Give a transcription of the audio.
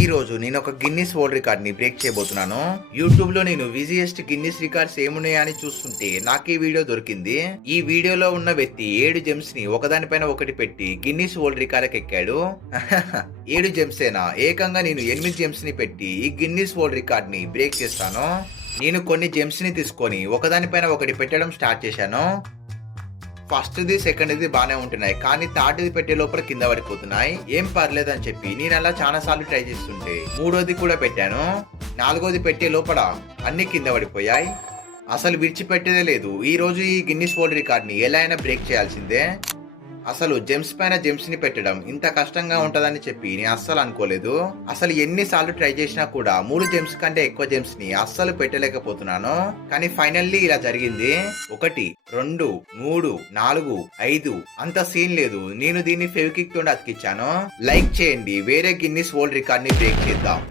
ఈ రోజు నేను ఒక గిన్నిస్ వరల్డ్ రికార్డ్ ని బ్రేక్ చేయబోతున్నాను. యూట్యూబ్ లో నేను విజియెస్ట్ గిన్నిస్ రికార్డ్స్ ఏమున్నాయా అని చూస్తుంటే నాకు ఈ వీడియో దొరికింది. ఈ వీడియోలో ఉన్న వ్యక్తి 7 జెమ్స్ ని ఒకదానిపైన ఒకటి పెట్టి గిన్నిస్ వరల్డ్ రికార్డ్ ఎక్కాడు. 7 జెమ్సేనా? ఏకంగా నేను 8 జెమ్స్ ని పెట్టి ఈ గిన్నిస్ వరల్డ్ రికార్డ్ ని బ్రేక్ చేస్తాను. నేను కొన్ని జెమ్స్ ని తీసుకొని ఒకదానిపైన ఒకటి పెట్టడం స్టార్ట్ చేశాను. ఫస్ట్ది సెకండ్ది బాగానే ఉంటున్నాయి, కానీ థర్డ్ది పెట్టే లోపల కింద పడిపోతున్నాయి. ఏం పర్లేదు అని చెప్పి నేను అలా చాలా సార్లు ట్రై చేస్తుంటే మూడోది కూడా పెట్టాను. నాలుగోది పెట్టే లోపల అన్ని కింద పడిపోయాయి. అసలు విడిచిపెట్టేదే లేదు. ఈ రోజు ఈ గిన్నిస్ వరల్డ్ రికార్డ్ ని ఎలా అయినా బ్రేక్ చేయాల్సిందే. అసలు జెమ్స్ పైన జెమ్స్ ని పెట్టడం ఇంత కష్టంగా ఉంటదని చెప్పి నేను అస్సలు అనుకోలేదు. అసలు ఎన్నిసార్లు ట్రై చేసినా కూడా 3 జెమ్స్ కంటే ఎక్కువ జెమ్స్ ని అస్సలు పెట్టలేకపోతున్నాను. కానీ ఫైనల్లీ ఇలా జరిగింది. 1, 2, 3, 4, 5 అంత సీన్ లేదు. నేను దీన్ని ఫెవిక్విక్ తో అతికిచ్చాను. లైక్ చేయండి, వేరే గిన్నిస్ వరల్డ్ రికార్డ్ ని బ్రేక్ చేద్దాం.